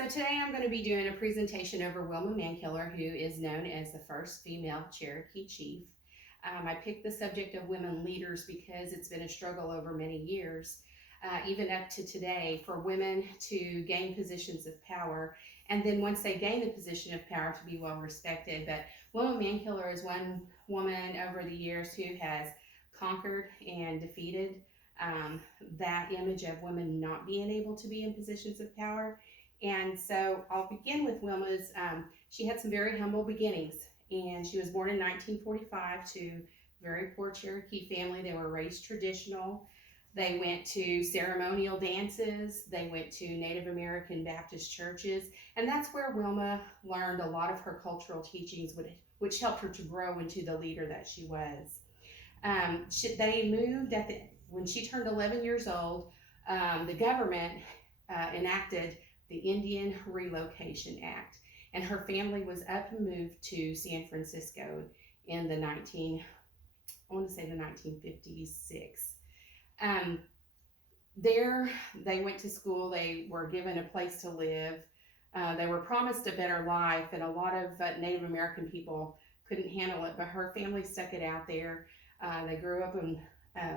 So today I'm going to be doing a presentation over Wilma Mankiller, who is known as the first female Cherokee chief. I picked the subject of women leaders because it's been a struggle over many years, even up to today, for women to gain positions of power, and then once they gain the position of power, to be well respected. But Wilma Mankiller is one woman over the years who has conquered and defeated um, that image of women not being able to be in positions of power. And so I'll begin with Wilma's. She had some very humble beginnings, and she was born in 1945 to a very poor Cherokee family. They were raised traditional. They went to ceremonial dances. They went to Native American Baptist churches, and that's where Wilma learned a lot of her cultural teachings, which helped her to grow into the leader that she was. They moved when she turned 11 years old. The government enacted the Indian Relocation Act, and her family was up and moved to San Francisco in the 1956. Um, there, they went to school. They were given a place to live. They were promised a better life, and a lot of Native American people couldn't handle it, but her family stuck it out there. They grew up and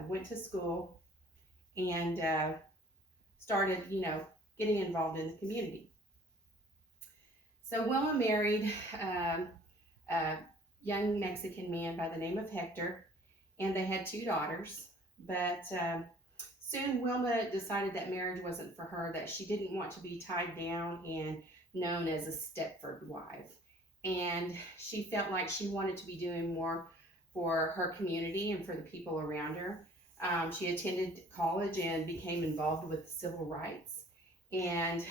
went to school and started, getting involved in the community. So Wilma married a young Mexican man by the name of Hector, and they had two daughters. But soon Wilma decided that marriage wasn't for her, that she didn't want to be tied down and known as a Stepford wife. And she felt like she wanted to be doing more for her community and for the people around her. She attended college and became involved with civil rights. And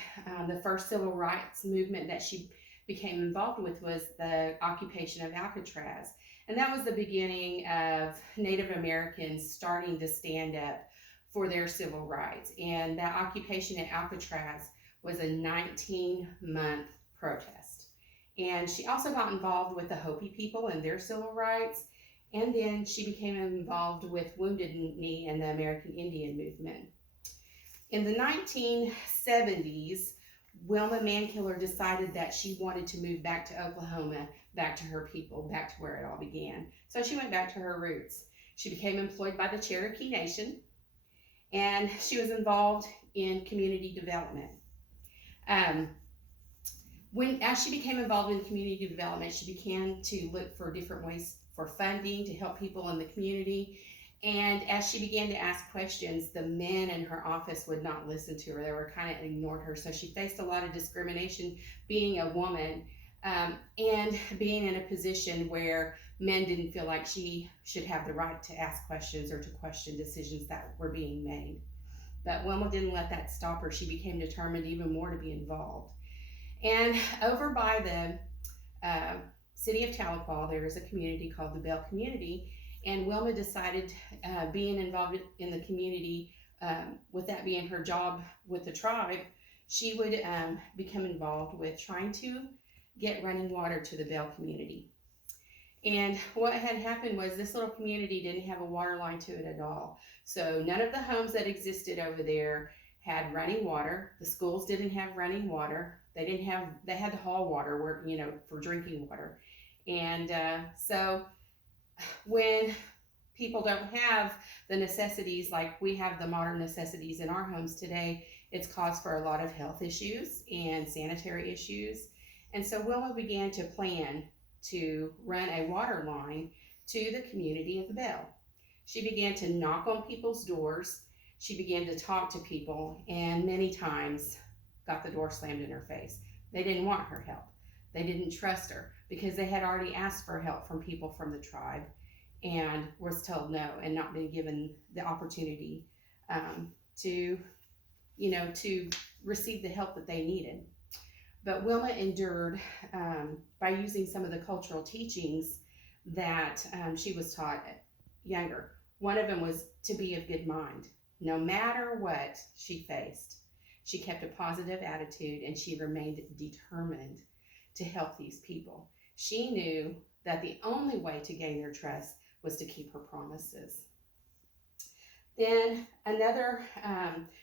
the first civil rights movement that she became involved with was the occupation of Alcatraz. And that was the beginning of Native Americans starting to stand up for their civil rights. And that occupation at Alcatraz was a 19-month protest. And she also got involved with the Hopi people and their civil rights. And then she became involved with Wounded Knee and the American Indian movement. In the 1970s, Wilma Mankiller decided that she wanted to move back to Oklahoma, back to her people, back to where it all began. So she went back to her roots. She became employed by the Cherokee Nation, and she was involved in community development. As she became involved in community development, she began to look for different ways for funding to help people in the community. And as she began to ask questions, the men in her office would not listen to her. They were kind of ignored her. So she faced a lot of discrimination being a woman and being in a position where men didn't feel like she should have the right to ask questions or to question decisions that were being made. But Wilma didn't let that stop her. She became determined even more to be involved. And over by the city of Tahlequah, there is a community called the Bell Community. And Wilma decided, being involved in the community, with that being her job with the tribe, she would become involved with trying to get running water to the Bell community. And what had happened was this little community didn't have a water line to it at all. So none of the homes that existed over there had running water. The schools didn't have running water. They had to haul water for drinking water. And so when people don't have the necessities like we have the modern necessities in our homes today, it's caused for a lot of health issues and sanitary issues. And so Wilma began to plan to run a water line to the community of the Bell. She began to knock on people's doors. She began to talk to people, and many times got the door slammed in her face. They didn't want her help. They didn't trust her because they had already asked for help from people from the tribe and was told no and not been given the opportunity to receive the help that they needed. But Wilma endured by using some of the cultural teachings that she was taught younger. One of them was to be of good mind. No matter what she faced, she kept a positive attitude and she remained determined to help these people. She knew that the only way to gain their trust was to keep her promises. Then another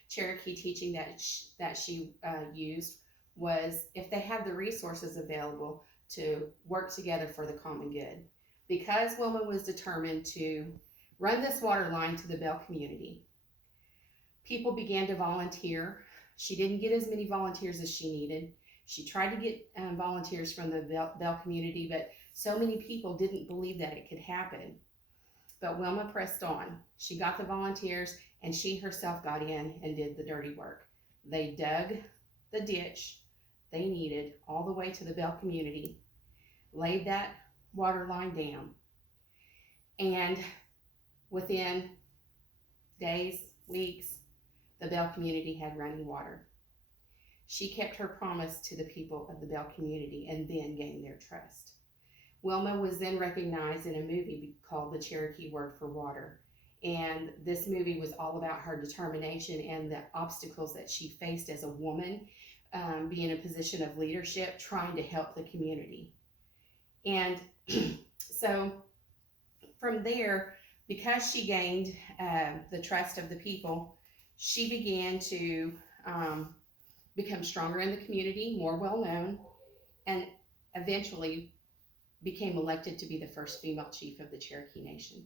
Cherokee teaching that she used was if they had the resources available to work together for the common good. Because Wilma was determined to run this water line to the Bell community, people began to volunteer. She didn't get as many volunteers as she needed. She tried to get volunteers from the Bell community, but so many people didn't believe that it could happen. But Wilma pressed on. She got the volunteers, and she herself got in and did the dirty work. They dug the ditch they needed all the way to the Bell community, laid that water line down, and within days, weeks, the Bell community had running water. She kept her promise to the people of the Bell community and then gained their trust. Wilma was then recognized in a movie called The Cherokee Word for Water. And this movie was all about her determination and the obstacles that she faced as a woman, being in a position of leadership, trying to help the community. And so from there, because she gained the trust of the people, she began to become stronger in the community, more well known, and eventually became elected to be the first female chief of the Cherokee Nation.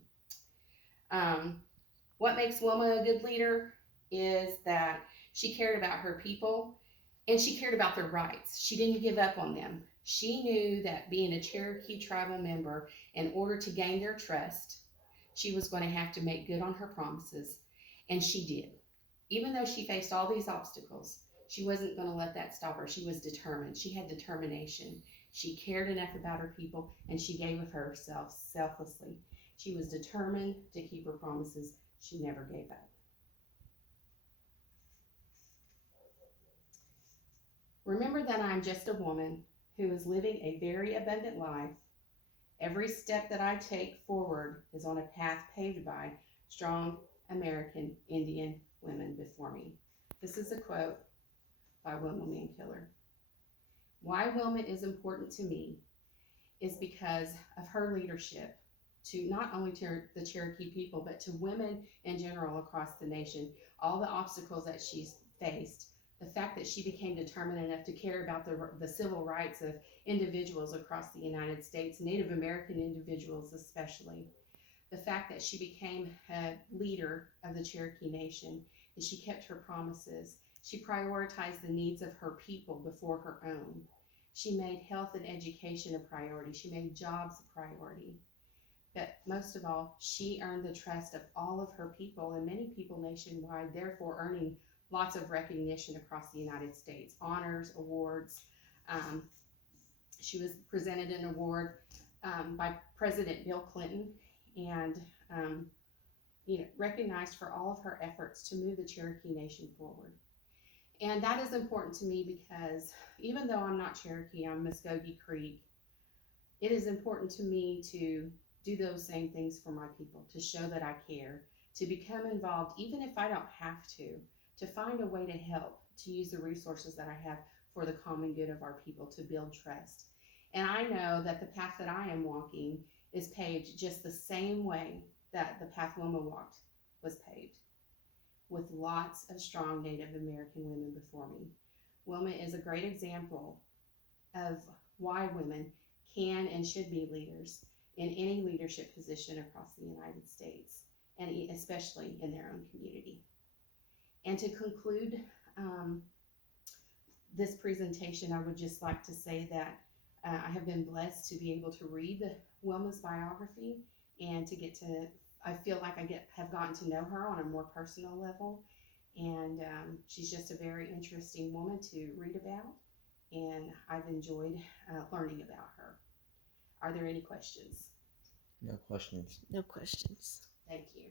What makes Wilma a good leader is that she cared about her people and she cared about their rights. She didn't give up on them. She knew that being a Cherokee tribal member, in order to gain their trust, she was going to have to make good on her promises, and she did. Even though she faced all these obstacles, she wasn't going to let that stop her. She was determined. She had determination. She cared enough about her people, and she gave of herself selflessly. She was determined to keep her promises. She never gave up. Remember that I am just a woman who is living a very abundant life. Every step that I take forward is on a path paved by strong American Indian women before me. This is a quote by Wilma Mankiller. Why Wilma is important to me is because of her leadership to not only to the Cherokee people, but to women in general across the nation. All the obstacles that she's faced, the fact that she became determined enough to care about the civil rights of individuals across the United States, Native American individuals especially, the fact that she became a leader of the Cherokee Nation, and she kept her promises. She prioritized the needs of her people before her own. She made health and education a priority. She made jobs a priority. But most of all, she earned the trust of all of her people and many people nationwide, therefore earning lots of recognition across the United States, honors, awards. She was presented an award by President Bill Clinton, and recognized for all of her efforts to move the Cherokee Nation forward. And that is important to me because even though I'm not Cherokee, I'm Muskogee Creek, it is important to me to do those same things for my people, to show that I care, to become involved, even if I don't have to find a way to help, to use the resources that I have for the common good of our people, to build trust. And I know that the path that I am walking is paved just the same way that the path Wilma walked was paved, with lots of strong Native American women before me. Wilma is a great example of why women can and should be leaders in any leadership position across the United States, and especially in their own community. And to conclude this presentation, I would just like to say that I have been blessed to be able to read Wilma's biography and to get to, I feel like have gotten to know her on a more personal level. And she's just a very interesting woman to read about, and I've enjoyed learning about her. Are there any questions? No questions. No questions. Thank you.